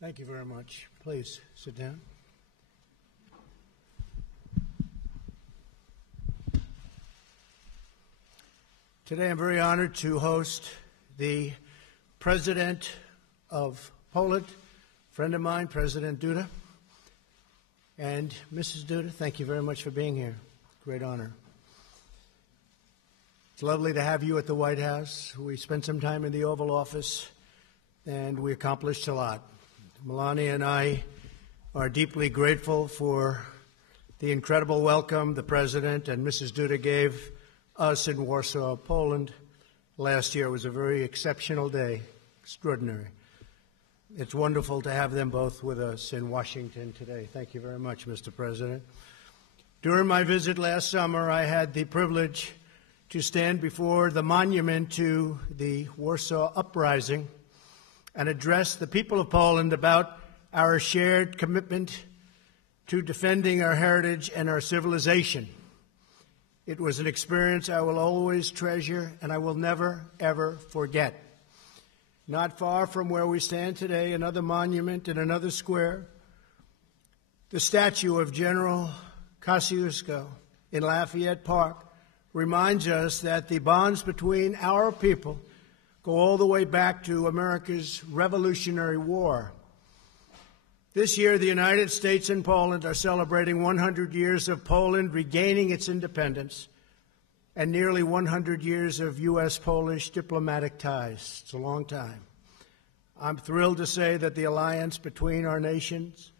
Thank you very much. Please sit down. Today I'm very honored to host the President of Poland, a friend of mine, President Duda. And Mrs. Duda, thank you very much for being here. Great honor. It's lovely to have you at the White House. We spent some time in the Oval Office, and we accomplished a lot. Melania and I are deeply grateful for the incredible welcome the President and Mrs. Duda gave us in Warsaw, Poland last year. It was a very exceptional day, extraordinary. It's wonderful to have them both with us in Washington today. Thank you very much, Mr. President. During my visit last summer, I had the privilege to stand before the monument to the Warsaw Uprising and address the people of Poland about our shared commitment to defending our heritage and our civilization. It was an experience I will always treasure and I will never, ever forget. Not far from where we stand today, another monument in another square, the statue of General Kosciuszko in Lafayette Park reminds us that the bonds between our people go all the way back to America's Revolutionary War. This year, the United States and Poland are celebrating 100 years of Poland regaining its independence and nearly 100 years of U.S.-Polish diplomatic ties. It's a long time. I'm thrilled to say that the alliance between our nations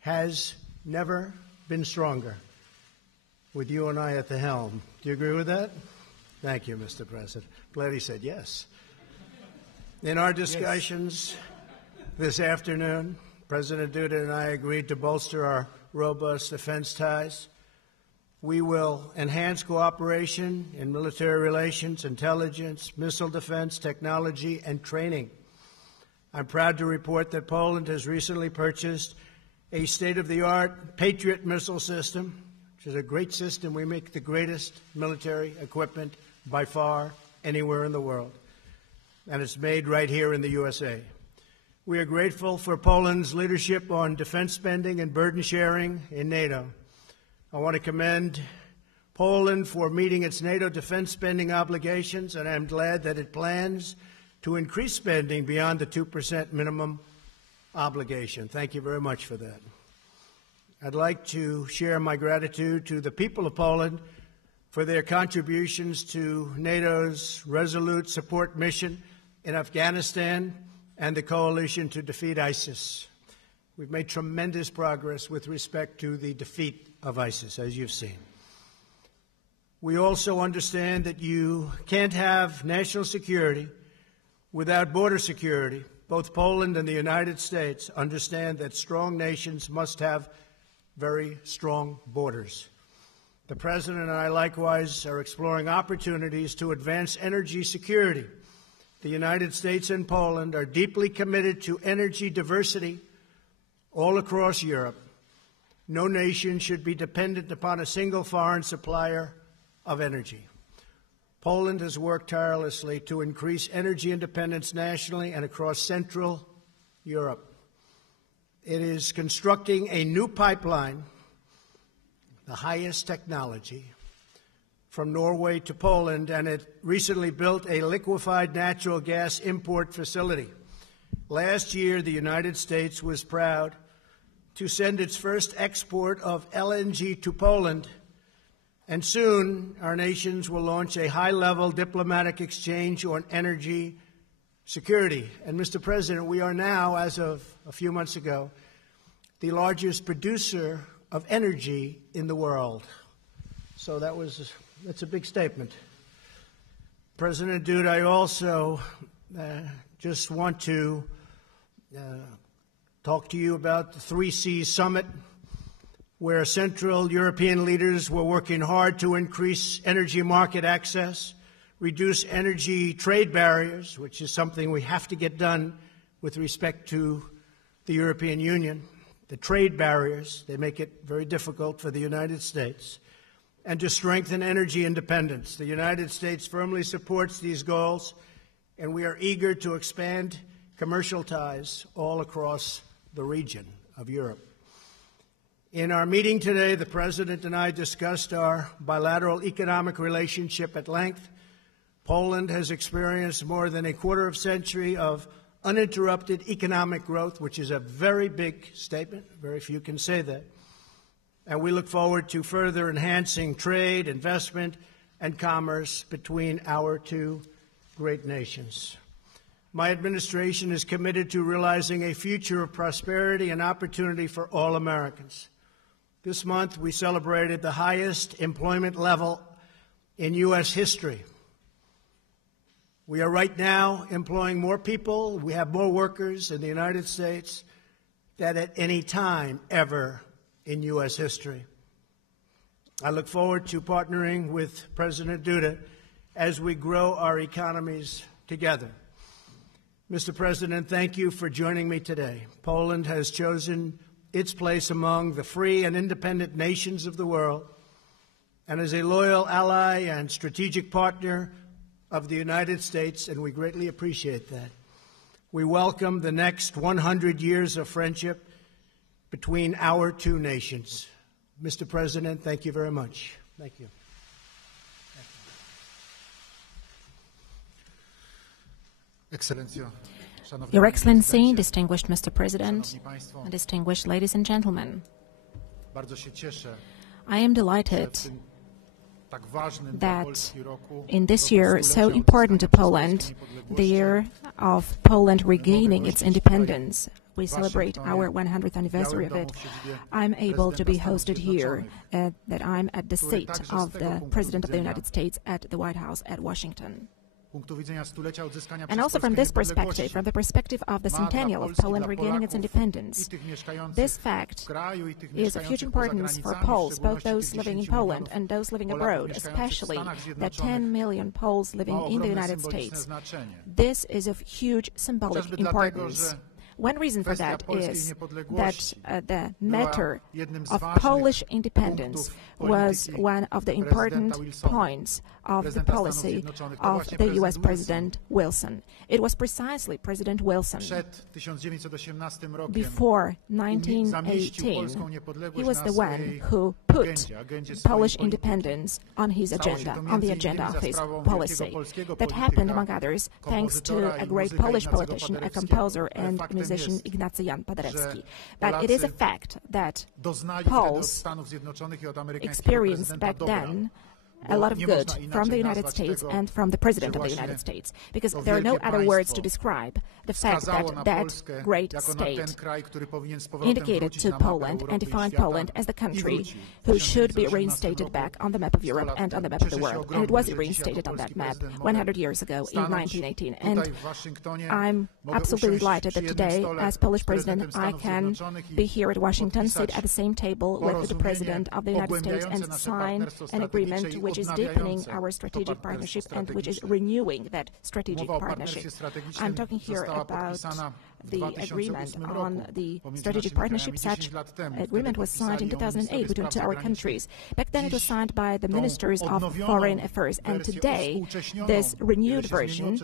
has never been stronger, with you and I at the helm. Do you agree with that? Thank you, Mr. President. Glad he said yes. In our discussions this afternoon, President Duda and I agreed to bolster our robust defense ties. We will enhance cooperation in military relations, intelligence, missile defense, technology, and training. I'm proud to report that Poland has recently purchased a state-of-the-art Patriot missile system, which is a great system. We make the greatest military equipment by far anywhere in the world, and it's made right here in the USA. We are grateful for Poland's leadership on defense spending and burden sharing in NATO. I want to commend Poland for meeting its NATO defense spending obligations, and I'm glad that it plans to increase spending beyond the 2% minimum obligation. Thank you very much for that. I'd like to share my gratitude to the people of Poland for their contributions to NATO's resolute support mission in Afghanistan and the coalition to defeat ISIS. We've made tremendous progress with respect to the defeat of ISIS, as you've seen. We also understand that you can't have national security without border security. Both Poland and the United States understand that strong nations must have very strong borders. The President and I likewise are exploring opportunities to advance energy security. The United States and Poland are deeply committed to energy diversity all across Europe. No nation should be dependent upon a single foreign supplier of energy. Poland has worked tirelessly to increase energy independence nationally and across Central Europe. It is constructing a new pipeline, the highest technology, from Norway to Poland, and it recently built a liquefied natural gas import facility. Last year, the United States was proud to send its first export of LNG to Poland, and soon our nations will launch a high-level diplomatic exchange on energy security. And, Mr. President, we are now, as of a few months ago, the largest producer of energy in the world. So that's a big statement. President Duda, I also just want to talk to you about the 3C Summit, where Central European leaders were working hard to increase energy market access, reduce energy trade barriers, which is something we have to get done with respect to the European Union. The trade barriers, they make it very difficult for the United States, and to strengthen energy independence. The United States firmly supports these goals, and we are eager to expand commercial ties all across the region of Europe. In our meeting today, the President and I discussed our bilateral economic relationship at length. Poland has experienced more than a quarter of a century of uninterrupted economic growth, which is a very big statement. Very few can say that. And we look forward to further enhancing trade, investment, and commerce between our two great nations. My administration is committed to realizing a future of prosperity and opportunity for all Americans. This month, we celebrated the highest employment level in U.S. history. We are right now employing more people. We have more workers in the United States than at any time ever in U.S. history. I look forward to partnering with President Duda as we grow our economies together. Mr. President, thank you for joining me today. Poland has chosen its place among the free and independent nations of the world, and is a loyal ally and strategic partner of the United States, and we greatly appreciate that. We welcome the next 100 years of friendship between our two nations. Mr. President, thank you very much. Thank you. Your Excellency, distinguished Mr. President, and distinguished ladies and gentlemen, I am delighted that in this year so important to Poland, the year of Poland regaining its independence, we celebrate our 100th anniversary of it. I'm able to be hosted here, that I'm at the seat of the President of the United States at the White House at Washington. And also from this perspective, from the perspective of the centennial of Poland regaining its independence, this fact is of huge importance for Poles, both those living in Poland and those living abroad, especially the 10 million Poles living in the United States. This is of huge symbolic importance. One reason for that is that the matter of Polish independence was one of the important points of the policy of the U.S. President Wilson. It was precisely President Wilson, before 1918, he was the one who put Polish independence on his agenda, on the agenda of his policy. That happened, among others, thanks to a great Polish politician, a composer and musician, Ignacy Jan Paderewski. But it is a fact that Poles experienced back then a lot of good from the United States and from the President of the United States, because there are no other words to describe the fact that that great state indicated to Poland and defined Poland as the country who should be reinstated back on the map of Europe and on the map of the world. And it was reinstated on that map 100 years ago in 1918. And I'm absolutely delighted that today, as Polish President, I can be here at Washington, sit at the same table with the President of the United States and sign an agreement which is deepening our strategic partnership and which is renewing that strategic partnership. I'm talking here about the agreement on the strategic partnership. Such agreement was signed in 2008 between our countries. Back then it was signed by the ministers of foreign affairs, and today this renewed version,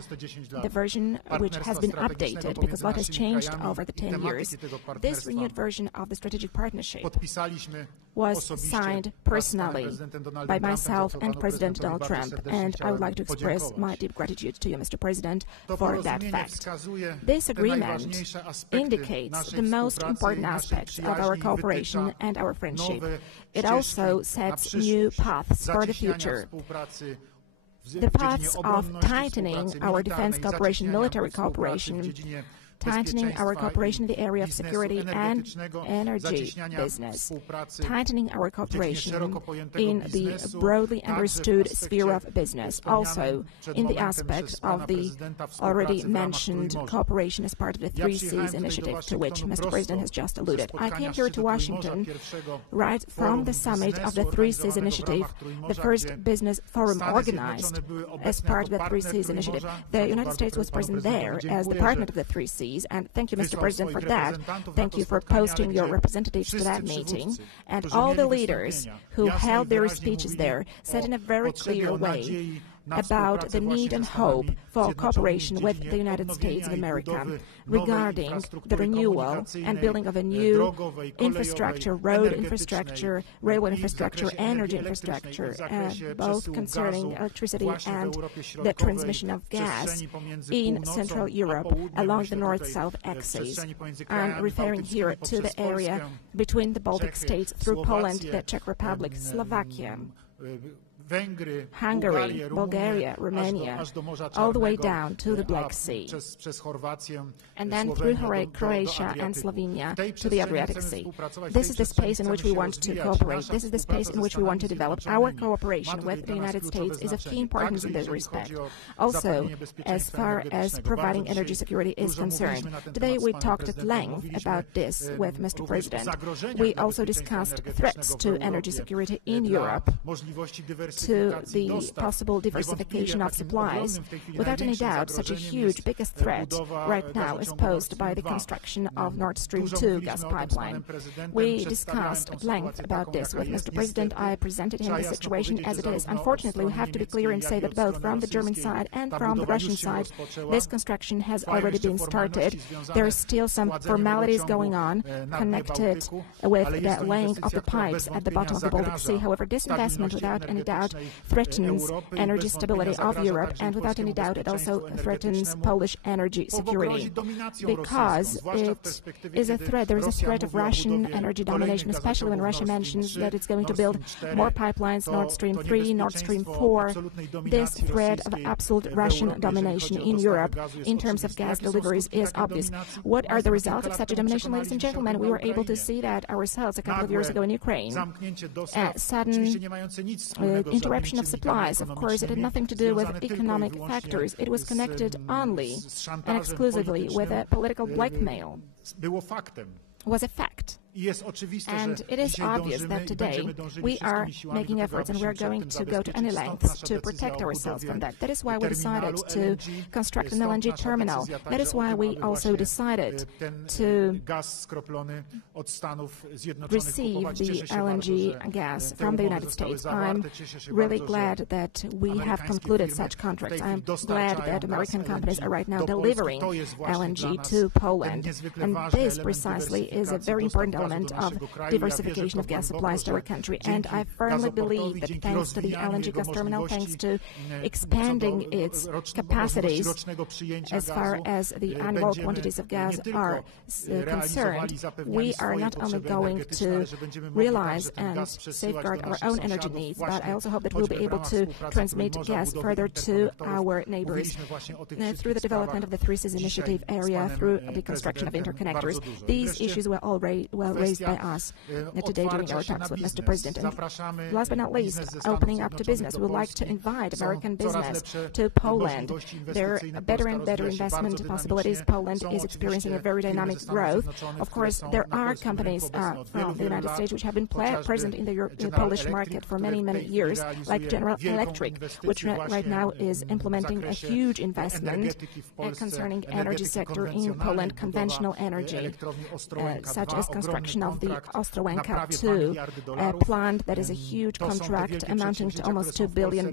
the version which has been updated because a lot has changed over the 10 years, this renewed version of the strategic partnership was signed personally by myself and President Donald Trump, and I would like to express my deep gratitude to you, Mr. President, for that fact. This agreement indicates the most important aspects of our cooperation and our friendship. It also sets new paths for the future. The paths of tightening our defense cooperation, military cooperation, tightening our cooperation in the area of security and energy business, tightening our cooperation in the broadly understood sphere of business, also in the aspect of the already mentioned cooperation as part of the 3 Cs initiative, to which Mr. President has just alluded. I came here to Washington right from the summit of the 3 Cs initiative, the first business forum organized as part of the 3 Cs initiative. The United States was present there as the partner of the 3 Cs. And thank you, Mr. President, for that. Thank you for posting your representatives to that meeting. And all the leaders who held their speeches there said in a very clear way about the need and hope for cooperation with the United States of America regarding the renewal and building of a new infrastructure, road infrastructure, railway infrastructure, energy infrastructure, both concerning electricity and the transmission of gas in Central Europe along the north-south axis. I'm referring here to the area between the Baltic states through Poland, the Czech Republic, Slovakia, Hungary, Bulgaria, Romania, all the way down to the Black Sea, and then through Croatia and Slovenia to the Adriatic Sea. This is the space in which we want to cooperate. This is the space in which we want to develop. Our cooperation with the United States is of key importance in this respect. Also, as far as providing energy security is concerned, today we talked at length about this with Mr. President. We also discussed threats to energy security in Europe, to the possible diversification of supplies. Without any doubt, such a huge, biggest threat right now is posed by the construction of Nord Stream 2 gas pipeline. We discussed at length about this with Mr. President. I presented him the situation as it is. Unfortunately, we have to be clear and say that both from the German side and from the Russian side, this construction has already been started. There are still some formalities going on connected with the laying of the pipes at the bottom of the Baltic Sea. However, this investment, without any doubt, threatens energy stability of Europe, and without any doubt it also threatens Polish energy security, because it is a threat. There is a threat of Russian energy domination, especially when Russia mentions that it's going to build more pipelines, Nord Stream 3, Nord Stream 4. This threat of absolute Russian domination in Europe in terms of gas deliveries is obvious. What are the results of such a domination, ladies and gentlemen? We were able to see that ourselves a couple of years ago in Ukraine. Sudden interruption of supplies. Of course, it had nothing to do with economic factors. It was connected only and exclusively with a political blackmail. Was a fact. And it is obvious that today we are making efforts and we are going to go to any lengths to protect ourselves from that. That is why we decided to construct an LNG terminal. That is why we also decided to receive the LNG gas from the United States. I'm really glad that we have concluded such contracts. I'm glad that American companies are right now delivering LNG to Poland. And this precisely is a very important element of diversification of gas supplies to our country. And I firmly believe that thanks to the LNG gas terminal, thanks to expanding its capacities as far as the annual quantities of gas are concerned, we are not only going to realize and safeguard our own energy needs, but I also hope that we'll be able to transmit gas further to our neighbors through the development of the Three Seas Initiative area, through the construction of interconnectors. These issues were already well raised by us today during our talks with Mr. President. And last but not least, opening up to business. We would like to invite American business to Poland. There are better and better investment possibilities. Poland is experiencing a very dynamic growth. Of course, there are companies from the United States which have been present in the Polish market for many, many years, like General Electric, which right now is implementing a huge investment concerning energy sector in Poland, conventional energy, such as construction of the Ostrołęka 2, a plant that is a huge contract amounting to almost $2 billion.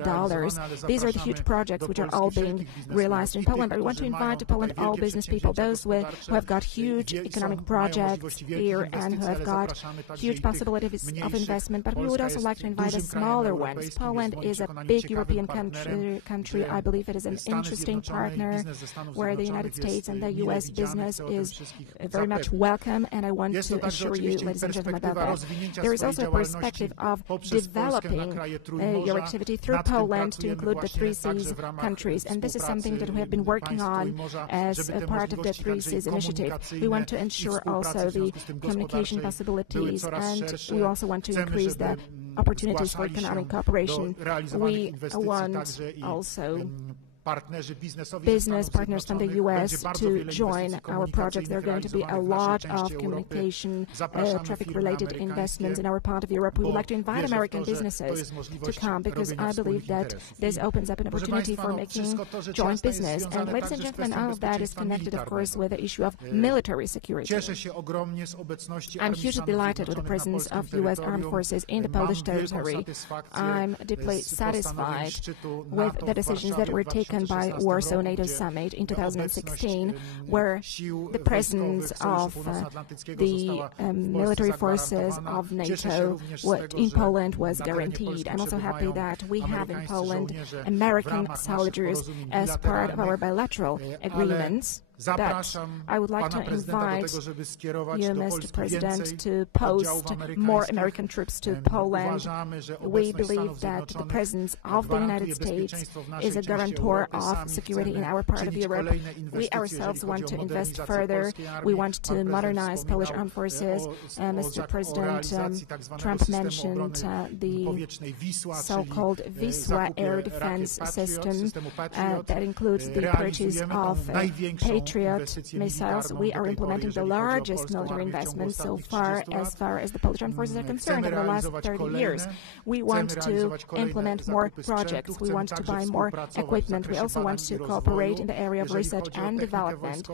These are the huge projects which are all being realized in Poland. But we want to invite to Poland all business people, those who have got huge economic projects here and who have got huge possibilities of investment. But we would also like to invite the smaller ones. Poland is a big European country. I believe it is an interesting partner where the United States and the U.S. business is very much welcome, and I want to assure you, ladies and gentlemen, about that. There is also a perspective of developing your activity through Poland to include the Three Seas countries, and this is something that we have been working on as a part of the Three Seas Initiative. We want to ensure also the communication possibilities, and we also want to increase the opportunities for economic cooperation. We want also business partners from the U.S. to join our project. There are going to be a lot of communication, traffic-related investments in our part of Europe. We would like to invite American businesses to come because I believe that this opens up an opportunity for making joint business. And ladies and gentlemen, all of that is connected, of course, with the issue of military security. I'm hugely delighted with the presence of U.S. armed forces in the Polish territory. I'm deeply satisfied with the decisions that were taken by Warsaw NATO Summit in 2016, where the presence of the military forces of NATO in Poland was guaranteed. I'm also happy that we have in Poland American soldiers as part of our bilateral agreements. That I would like to invite you, Mr. President, to post more American troops to Poland. We believe that the presence of the United States is a guarantor of security in our part of Europe. We ourselves want to invest further. We want to modernize Polish armed forces. Mr. President, Trump mentioned the so-called Wisła air defense system that includes the purchase of Patriot missiles. We are implementing the largest military investment so far as the Polish armed forces are concerned in the last 30 years. We want to implement more projects. We want to buy more equipment. We also want to cooperate in the area of research and development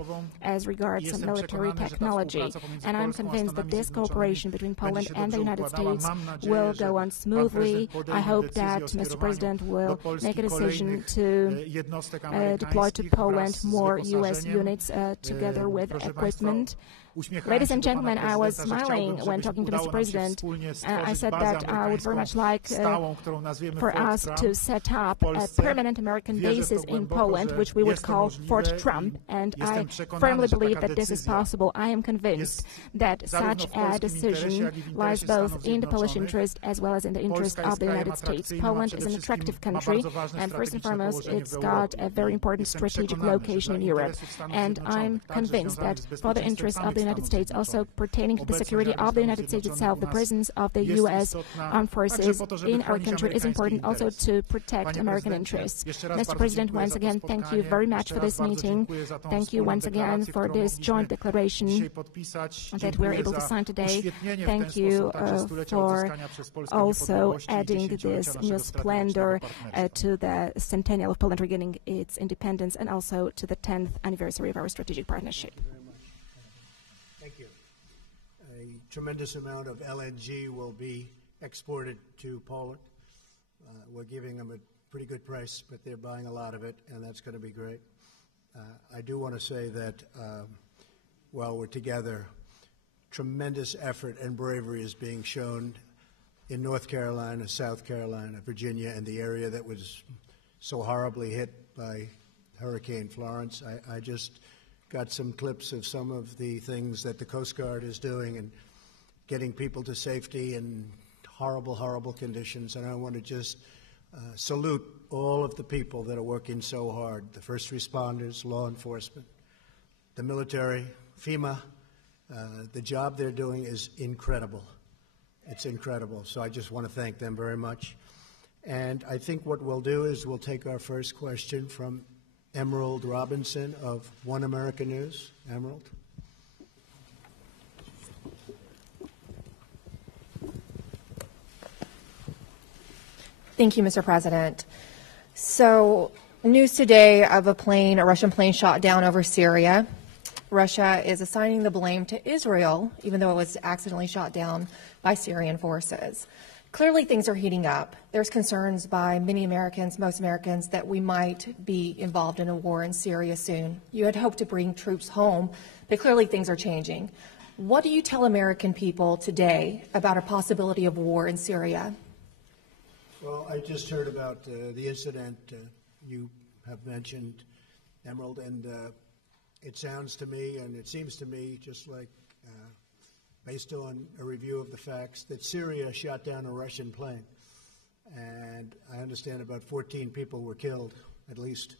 as regards military technology. And I'm convinced that this cooperation between Poland and the United States will go on smoothly. I hope that Mr. President will make a decision to deploy to Poland more U.S. units together with equipment. Ladies and gentlemen, I was smiling when talking to Mr. President. I said that I would very much like for us to set up a permanent American basis in Poland, which we would call Fort Trump, and I firmly believe that this is possible. I am convinced that such a decision lies both in the Polish interest as well as in the interest of the United States. Poland is an attractive country, and first and foremost, it's got a very important strategic location in Europe, and I'm convinced that for the interest of the United States, also pertaining to the security of the United States itself, the presence of the U.S. armed forces in our country is important also to protect American interests. Mr. President, once again, thank you very much for this meeting. Thank you once again for this joint declaration that we're able to sign today. Thank you for also adding this new splendor to the centennial of Poland regaining its independence and also to the 10th anniversary of our strategic partnership. Thank you. A tremendous amount of LNG will be exported to Poland. We're giving them a pretty good price, but they're buying a lot of it, and that's going to be great. I do want to say that while we're together, tremendous effort and bravery is being shown in North Carolina, South Carolina, Virginia, and the area that was so horribly hit by Hurricane Florence. I just got some clips of some of the things that the Coast Guard is doing and getting people to safety in horrible, horrible conditions. And I want to just salute all of the people that are working so hard, the first responders, law enforcement, the military, FEMA. The job they're doing is incredible. It's incredible. So I just want to thank them very much. And I think what we'll do is we'll take our first question from Emerald Robinson of One America News. Emerald. Thank you, Mr. President. So, news today of a Russian plane shot down over Syria. Russia is assigning the blame to Israel, even though it was accidentally shot down by Syrian forces. Clearly, things are heating up. There's concerns by many Americans, most Americans, that we might be involved in a war in Syria soon. You had hoped to bring troops home, but clearly things are changing. What do you tell American people today about a possibility of war in Syria? Well, I just heard about the incident you have mentioned, Emerald, and it sounds to me, and it seems to me, just like based on a review of the facts, that Syria shot down a Russian plane. And I understand about 14 people were killed, at least.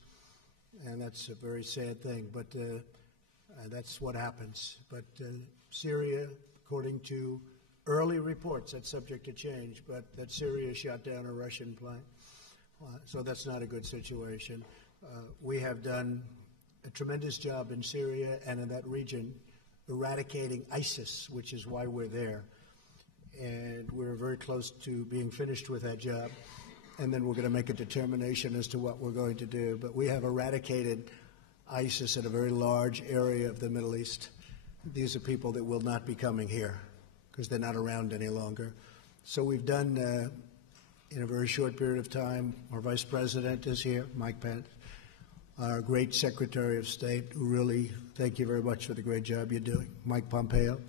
And that's a very sad thing, but that's what happens. But Syria, according to early reports, that's subject to change, but that Syria shot down a Russian plane. So that's not a good situation. We have done a tremendous job in Syria and in that region eradicating ISIS, which is why we're there. And we're very close to being finished with that job. And then we're going to make a determination as to what we're going to do. But we have eradicated ISIS in a very large area of the Middle East. These are people that will not be coming here because they're not around any longer. So we've done, in a very short period of time, our Vice President is here, Mike Pence, our great Secretary of State, who really, thank you very much for the great job you're doing, Mike Pompeo.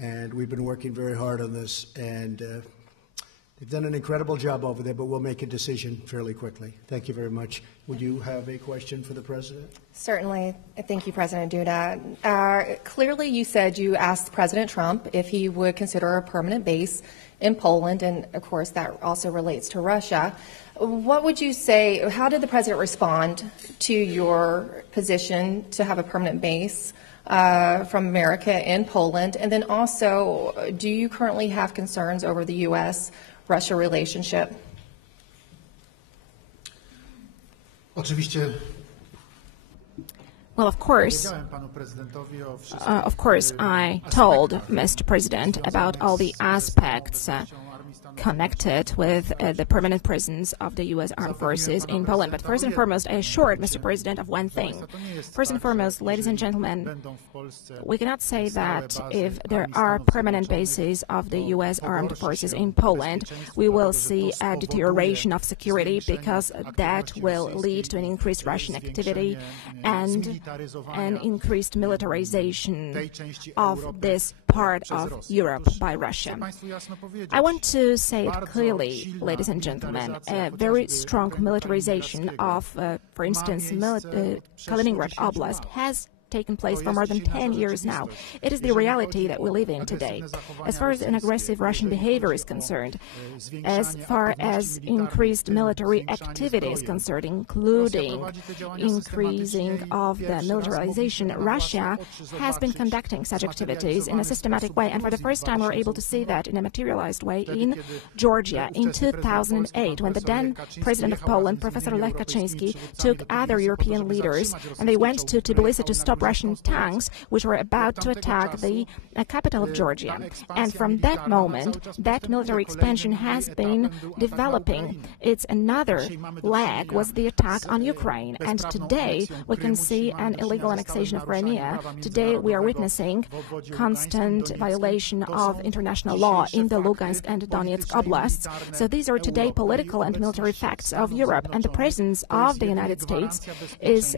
And we've been working very hard on this, and they've done an incredible job over there, but we'll make a decision fairly quickly. Thank you very much. Would you have a question for the President? Certainly. Thank you, President Duda. Clearly, you said you asked President Trump if he would consider a permanent base in Poland, and of course that also relates to Russia. What would you say, how did the President respond to your position to have a permanent base from America in Poland? And then also, do you currently have concerns over the U.S.-Russia relationship? Oczywiście. Well, of course, I told Mr. President about all the aspects connected with the permanent presence of the U.S. Armed Forces in Poland. But first and foremost, I assured Mr. President of one thing. First and foremost, ladies and gentlemen, we cannot say that if there are permanent bases of the U.S. Armed Forces in Poland, we will see a deterioration of security, because that will lead to an increased Russian activity and an increased militarization of this part of Europe by Russia. I want to say it clearly, ladies and gentlemen, a very strong militarization of, for instance, Kaliningrad Oblast has taken place for more than 10 years now. It is the reality that we live in today. As far as an aggressive Russian behavior is concerned, as far as increased military activity is concerned, including increasing of the militarization, Russia has been conducting such activities in a systematic way, and for the first time we're able to see that in a materialized way in Georgia in 2008, when the then President of Poland, Professor Lech Kaczynski, took other European leaders and they went to Tbilisi to stop Russian tanks which were about to attack the capital of Georgia. And from that moment, that military expansion has been developing. It's another leg was the attack on Ukraine. And today we can see an illegal annexation of Crimea. Today we are witnessing constant violation of international law in the Lugansk and Donetsk oblasts. So these are today political and military facts of Europe. And the presence of the United States is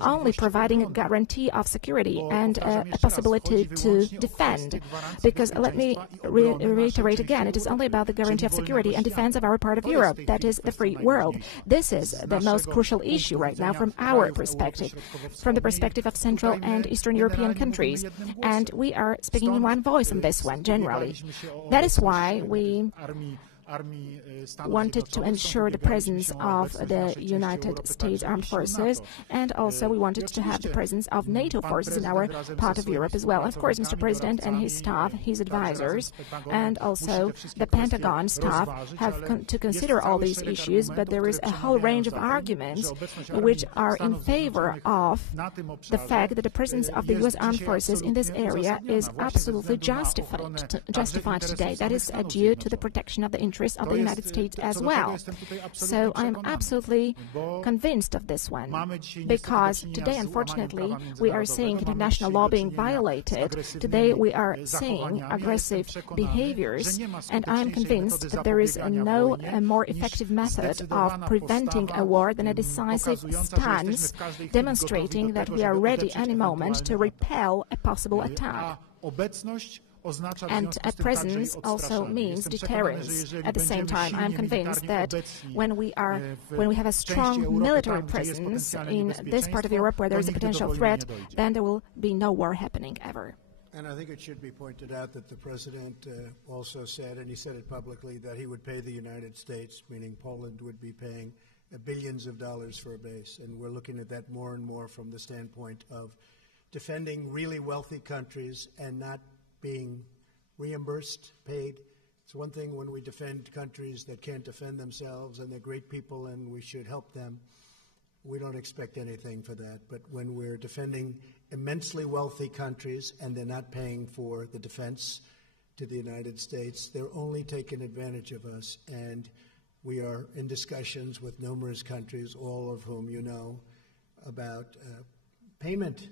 only providing a guarantee of security and a possibility to defend. Because let me reiterate again, it is only about the guarantee of security and defense of our part of Europe, that is the free world. This is the most crucial issue right now from our perspective, from the perspective of Central and Eastern European countries. And we are speaking in one voice on this one, generally. That is why we wanted to ensure the presence of the United States Armed Forces, and also we wanted to have the presence of NATO forces in our part of Europe as well. Of course, Mr. President and his staff, his advisors, and also the Pentagon staff have to consider all these issues, but there is a whole range of arguments which are in favor of the fact that the presence of the U.S. Armed Forces in this area is absolutely justified today. That is due to the protection of the interests of the United States as well. So I'm absolutely convinced of this one, because today, unfortunately, we are seeing international law being violated. Today we are seeing aggressive behaviors, and I'm convinced that there is no more effective method of preventing a war than a decisive stance, demonstrating that we are ready any moment to repel a possible attack. And a presence also means deterrence. At the same time, I am convinced that when we have a strong military presence in this part of Europe where there is a potential threat, then there will be no war happening ever. And I think it should be pointed out that the President also said, and he said it publicly, that he would pay the United States, meaning Poland would be paying billions of dollars for a base. And we're looking at that more and more from the standpoint of defending really wealthy countries and not being reimbursed, paid. It's one thing when we defend countries that can't defend themselves, and they're great people and we should help them. we don't expect anything for that. But when we're defending immensely wealthy countries and they're not paying for the defense to the United States, they're only taking advantage of us. And we are in discussions with numerous countries, all of whom you know, about payment.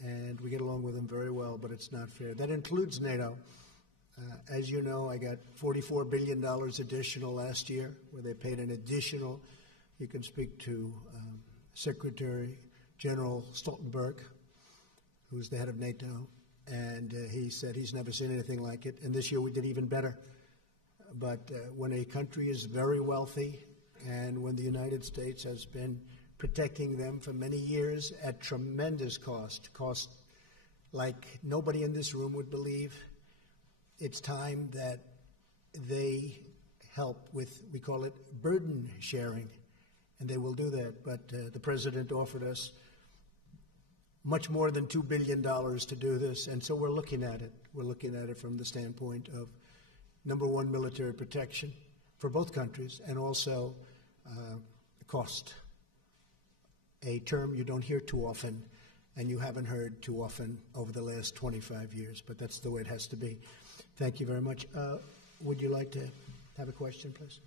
And we get along with them very well, but it's not fair. That includes NATO. As you know, I got $44 billion additional last year, where they paid an additional. You can speak to Secretary General Stoltenberg, who's the head of NATO, and he said he's never seen anything like it. And this year we did even better. But when a country is very wealthy, and when the United States has been protecting them for many years at tremendous cost like nobody in this room would believe, it's time that they help with, we call it burden sharing, and they will do that. But the President offered us much more than $2 billion to do this, and so we're looking at it. We're looking at it from the standpoint of, number one, military protection for both countries, and also cost, a term you don't hear too often, and you haven't heard too often over the last 25 years, but that's the way it has to be. Thank you very much. Would you like to have a question, please?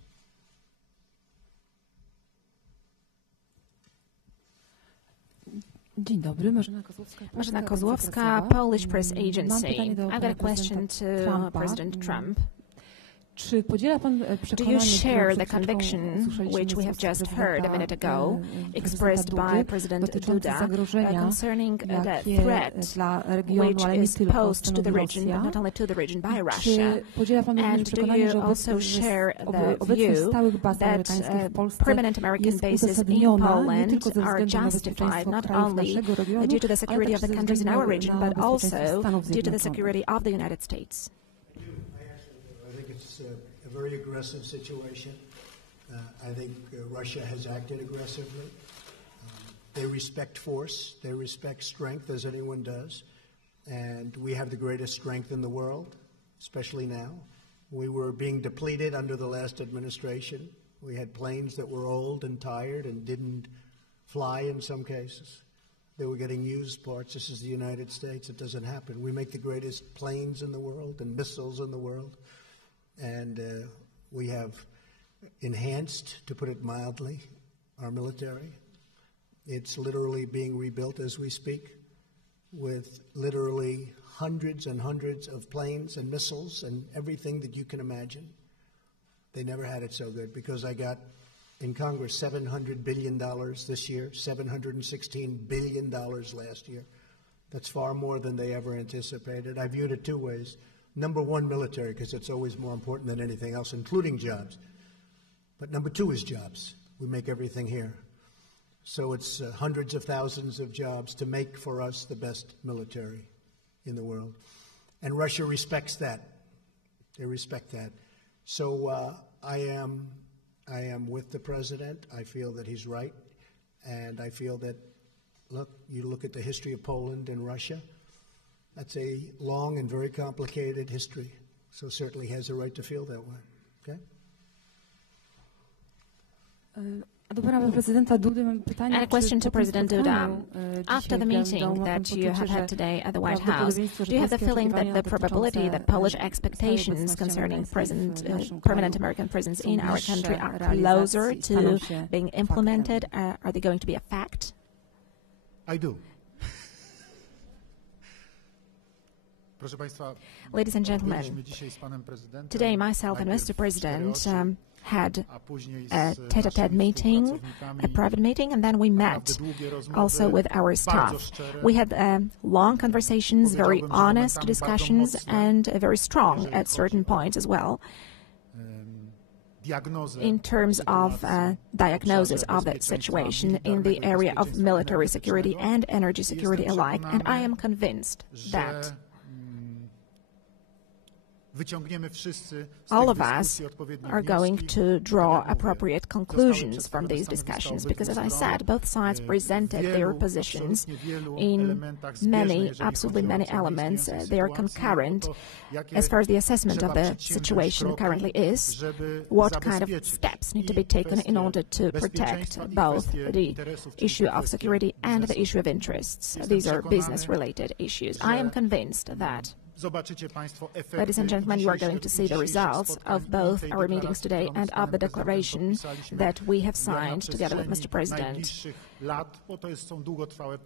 Dzień dobry, Marzena Kozłowska, Polish Press Agency. I've got a question to President Trump. Do you share the conviction, which we have just heard a minute ago, expressed by President Duda concerning the threat which is posed to the region, but not only to the region, by Russia? And do you also share the view that permanent American bases in Poland are justified not only due to the security of the countries in our region, but also due to the security of the United States? A very aggressive situation. I think Russia has acted aggressively. They respect force. They respect strength, as anyone does. And we have the greatest strength in the world, especially now. We were being depleted under the last administration. We had planes that were old and tired and didn't fly in some cases. They were getting used parts. This is the United States. It doesn't happen. We make the greatest planes in the world and missiles in the world. And we have enhanced, to put it mildly, our military. It's literally being rebuilt as we speak, with literally hundreds and hundreds of planes and missiles and everything that you can imagine. They never had it so good, because I got in Congress $700 billion this year, $716 billion last year. That's far more than they ever anticipated. I viewed it two ways. Number one, military, because it's always more important than anything else, including jobs. But number two is jobs. We make everything here. So it's hundreds of thousands of jobs to make for us the best military in the world. And Russia respects that. They respect that. So I am with the president. I feel that he's right. And I feel that, look, you look at the history of Poland and Russia, that's a long and very complicated history. So certainly he has a right to feel that way. Okay? And a question to President Duda. After the meeting that you have had today at the White House, do you have the feeling that the probability that Polish expectations concerning permanent American presence in our country are closer to being implemented? Are they going to be a fact? I do. Ladies and gentlemen, today myself and Mr. President had a tete-a-tete meeting, a private meeting, and then we met also with our staff. We had long conversations, very honest discussions, and very strong at certain points as well, in terms of diagnosis of that situation in the area of military security and energy security alike. And I am convinced that all of us are going to draw appropriate conclusions from these discussions because, as I said, both sides presented their positions in many, absolutely many elements. They are concurrent as far as the assessment of the situation currently is, what kind of steps need to be taken in order to protect both the issue of security and the issue of interests. These are business-related issues. I am convinced that, ladies and gentlemen, you are going to see the results of both our meetings today and of the declaration that we have signed together with Mr. President.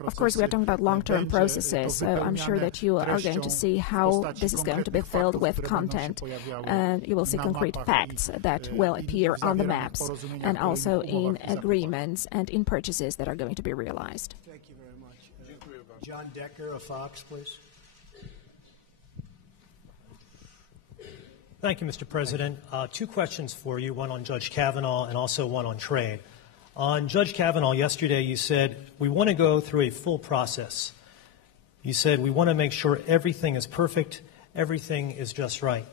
Of course, we are talking about long-term processes, so I'm sure that you are going to see how this is going to be filled with content, and you will see concrete facts that will appear on the maps and also in agreements and in purchases that are going to be realized. Thank you very much. John Decker of Fox, please. Thank you, Mr. President. Two questions for you, one on Judge Cavanaugh and also one on trade. On Judge Cavanaugh, yesterday you said, we want to go through a full process. You said, we want to make sure everything is perfect, everything is just right.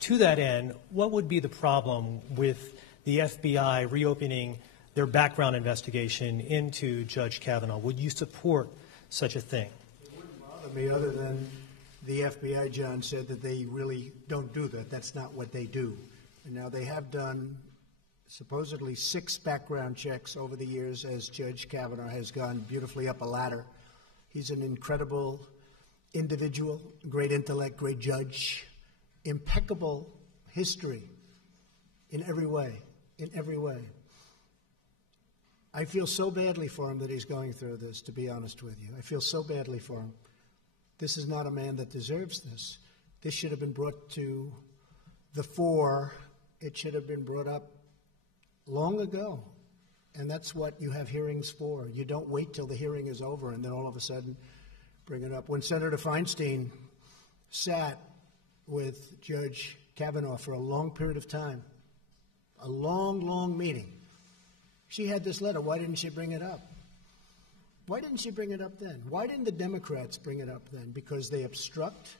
To that end, what would be the problem with the FBI reopening their background investigation into Judge Cavanaugh? Would you support such a thing? It wouldn't bother me other than the FBI, John, said that they really don't do that. That's not what they do. And now they have done supposedly 6 background checks over the years as Judge Cavanaugh has gone beautifully up a ladder. He's an incredible individual, great intellect, great judge, impeccable history in every way, in every way. I feel so badly for him that he's going through this, to be honest with you. I feel so badly for him. This is not a man that deserves this. This should have been brought to the fore. It should have been brought up long ago. And that's what you have hearings for. You don't wait till the hearing is over and then all of a sudden bring it up. When Senator Feinstein sat with Judge Cavanaugh for a long period of time, a long, long meeting, she had this letter. Why didn't she bring it up? Why didn't she bring it up then? Why didn't the Democrats bring it up then? Because they obstruct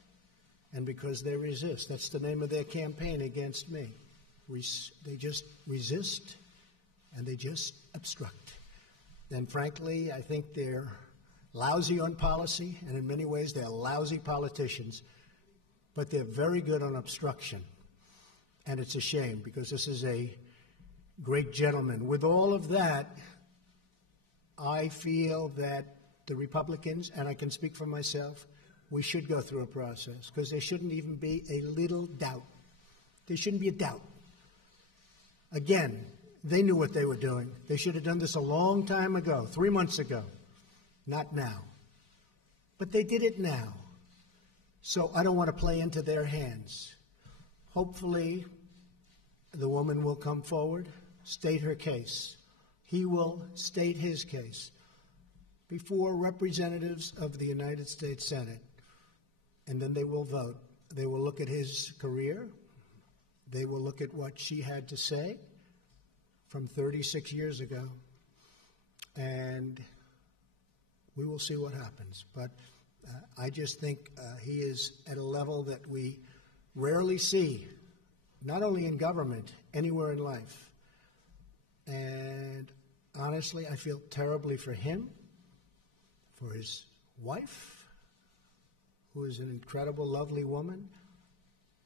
and because they resist. That's the name of their campaign against me. They just resist and they just obstruct. And frankly, I think they're lousy on policy, and in many ways they're lousy politicians, but they're very good on obstruction. And it's a shame because this is a great gentleman. With all of that, I feel that the Republicans, and I can speak for myself, we should go through a process because there shouldn't even be a little doubt. There shouldn't be a doubt. Again, they knew what they were doing. They should have done this a long time ago, 3 months ago, not now. But they did it now. So I don't want to play into their hands. Hopefully, the woman will come forward, state her case. He will state his case before representatives of the United States Senate, and then they will vote. They will look at his career. They will look at what she had to say from 36 years ago, and we will see what happens. But I just think he is at a level that we rarely see, not only in government, anywhere in life. And honestly, I feel terribly for him, for his wife, who is an incredible, lovely woman,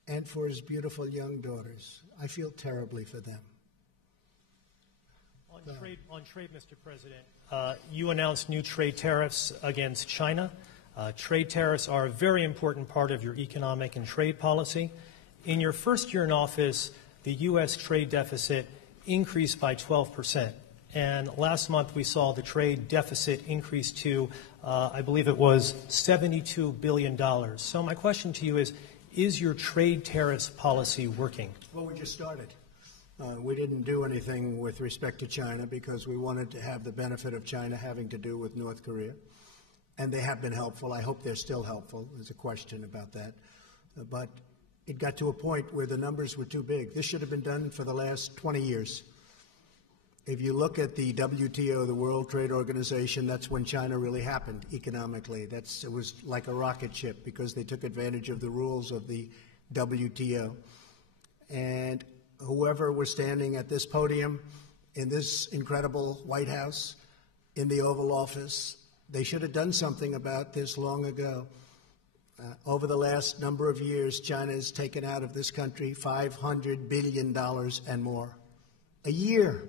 and for his beautiful young daughters. I feel terribly for them. On trade, Mr. President, you announced new trade tariffs against China. Trade tariffs are a very important part of your economic and trade policy. In your first year in office, the U.S. trade deficit increased by 12%. And last month we saw the trade deficit increase to, I believe it was $72 billion. So my question to you is your trade tariffs policy working? Well, we just started. We didn't do anything with respect to China because we wanted to have the benefit of China having to do with North Korea. And they have been helpful. I hope they're still helpful. There's a question about that. But it got to a point where the numbers were too big. This should have been done for the last 20 years. If you look at the WTO, the World Trade Organization, that's when China really happened economically. It was like a rocket ship because they took advantage of the rules of the WTO. And whoever was standing at this podium in this incredible White House, in the Oval Office, they should have done something about this long ago. Over the last number of years, China has taken out of this country $500 billion and more. A year.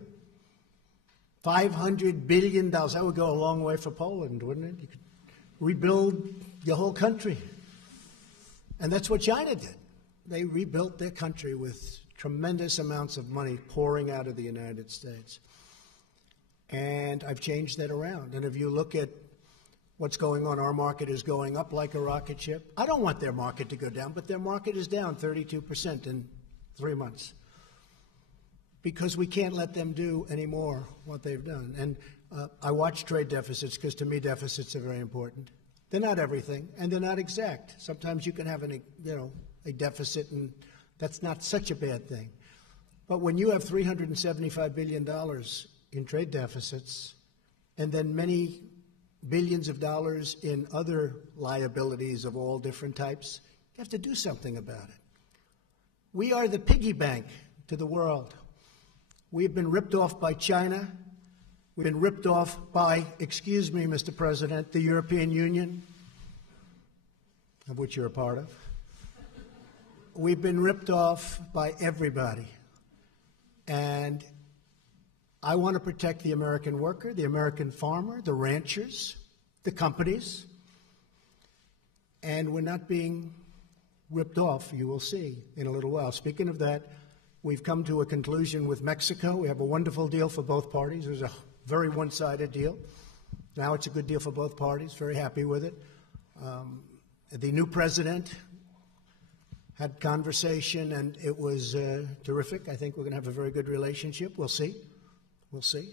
$500 billion. That would go a long way for Poland, wouldn't it? You could rebuild your whole country. And that's what China did. They rebuilt their country with tremendous amounts of money pouring out of the United States. And I've changed that around. And if you look at what's going on, our market is going up like a rocket ship. I don't want their market to go down, but their market is down 32% in 3 months. Because we can't let them do anymore what they've done. And I watch trade deficits because to me deficits are very important. They're not everything, and they're not exact. Sometimes you can have a deficit, and that's not such a bad thing. But when you have $375 billion in trade deficits, and then many billions of dollars in other liabilities of all different types, you have to do something about it. We are the piggy bank to the world. We've been ripped off by China. We've been ripped off by, excuse me, Mr. President, the European Union, of which you're a part of. We've been ripped off by everybody. And I want to protect the American worker, the American farmer, the ranchers, the companies. And we're not being ripped off, you will see in a little while. Speaking of that, we've come to a conclusion with Mexico. We have a wonderful deal for both parties. It was a very one-sided deal. Now it's a good deal for both parties. Very happy with it. The new president had conversation, and it was terrific. I think we're going to have a very good relationship. We'll see. We'll see.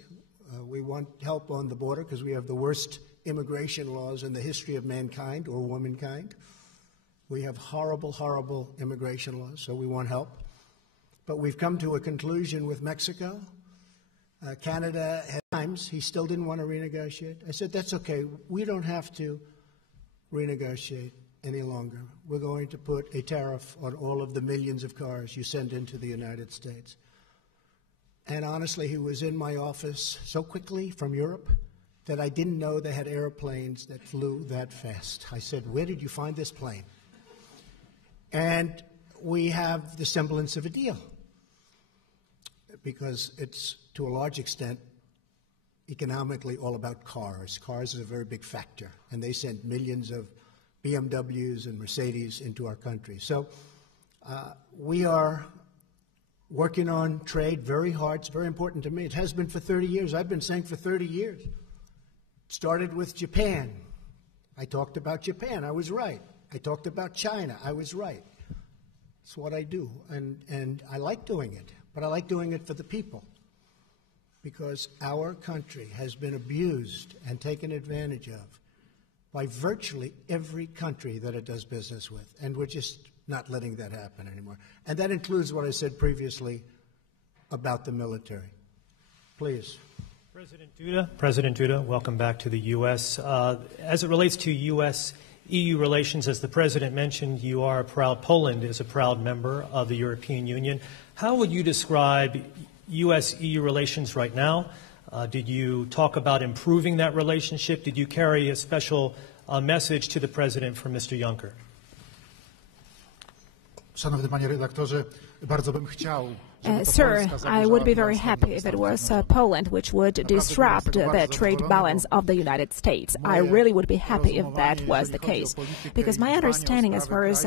We want help on the border because we have the worst immigration laws in the history of mankind or womankind. We have horrible, horrible immigration laws, so we want help. But we've come to a conclusion with Mexico. Canada, at times, he still didn't want to renegotiate. I said, that's okay. We don't have to renegotiate any longer. We're going to put a tariff on all of the millions of cars you send into the United States. And honestly, he was in my office so quickly from Europe that I didn't know they had airplanes that flew that fast. I said, where did you find this plane? And we have the semblance of a deal because it's, to a large extent, economically all about cars. Cars is a very big factor, and they send millions of BMWs and Mercedes into our country. So we are working on trade very hard. It's very important to me. It has been for 30 years. I've been saying for 30 years. It started with Japan. I talked about Japan. I was right. I talked about China. I was right. It's what I do, and I like doing it, but I like doing it for the people because our country has been abused and taken advantage of by virtually every country that it does business with, and we're just not letting that happen anymore. And that includes what I said previously about the military. Please. President Duda, welcome back to the U.S. As it relates to U.S.-EU relations, as the President mentioned, you are a proud, Poland is a proud member of the European Union. How would you describe U.S.-EU relations right now? Did you talk about improving that relationship? Did you carry a special message to the President from Mr. Juncker? Szanowny panie redaktorze, bardzo bym chciał, Sir, I would be very happy if it was Poland which would disrupt the trade balance of the United States. I really would be happy if that was the case, because my understanding as far as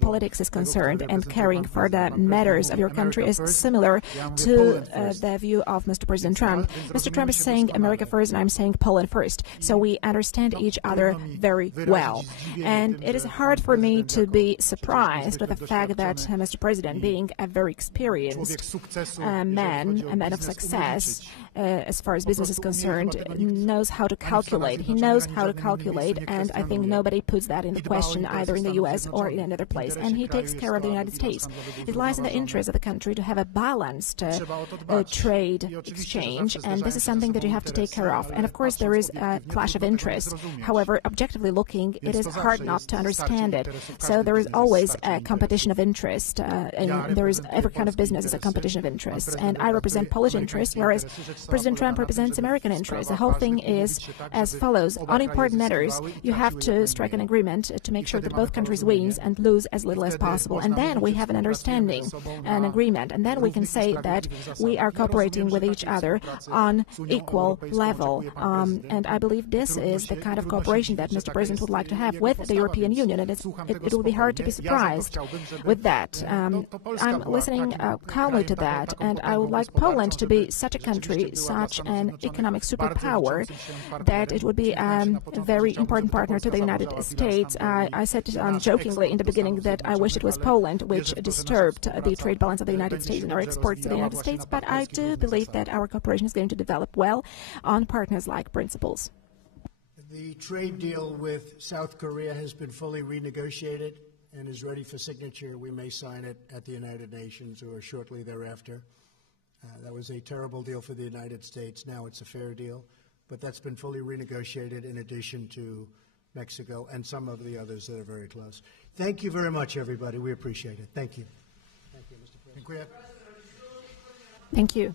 politics is concerned and caring for the matters of your country is similar to the view of Mr. President Trump. Mr. Trump is saying America first and I'm saying Poland first, so we understand each other very well. And it is hard for me to be surprised with the fact that Mr. President, being a very experienced man, a man of success, as far as business is concerned, knows how to calculate. He knows how to calculate, and I think nobody puts that into question either in the U.S. or in another place. And he takes care of the United States. It lies in the interest of the country to have a balanced trade exchange, and this is something that you have to take care of. And of course, there is a clash of interests. However, objectively looking, it is hard not to understand it. So there is always a competition of interest, and there is every kind of business is a competition of interests. And I represent Polish interests, whereas President Trump represents American interests. The whole thing is as follows. On important matters, you have to strike an agreement to make sure that both countries wins and lose as little as possible. And then we have an understanding, an agreement, and then we can say that we are cooperating with each other on equal level. And I believe this is the kind of cooperation that Mr. President would like to have with the European Union, and it will be hard to be surprised with that. I'm listening calmly to that, and I would like Poland to be such a country, such an economic superpower, that it would be a very important partner to the United States. I said jokingly in the beginning that I wish it was Poland which disturbed the trade balance of the United States and our exports to the United States, but I do believe that our cooperation is going to develop well on partners-like principles. The trade deal with South Korea has been fully renegotiated and is ready for signature. We may sign it at the United Nations or shortly thereafter. That was a terrible deal for the United States. Now it's a fair deal, but that's been fully renegotiated in addition to Mexico and some of the others that are very close. Thank you very much, everybody. We appreciate it. Thank you. Thank you, Mr. President. Thank you.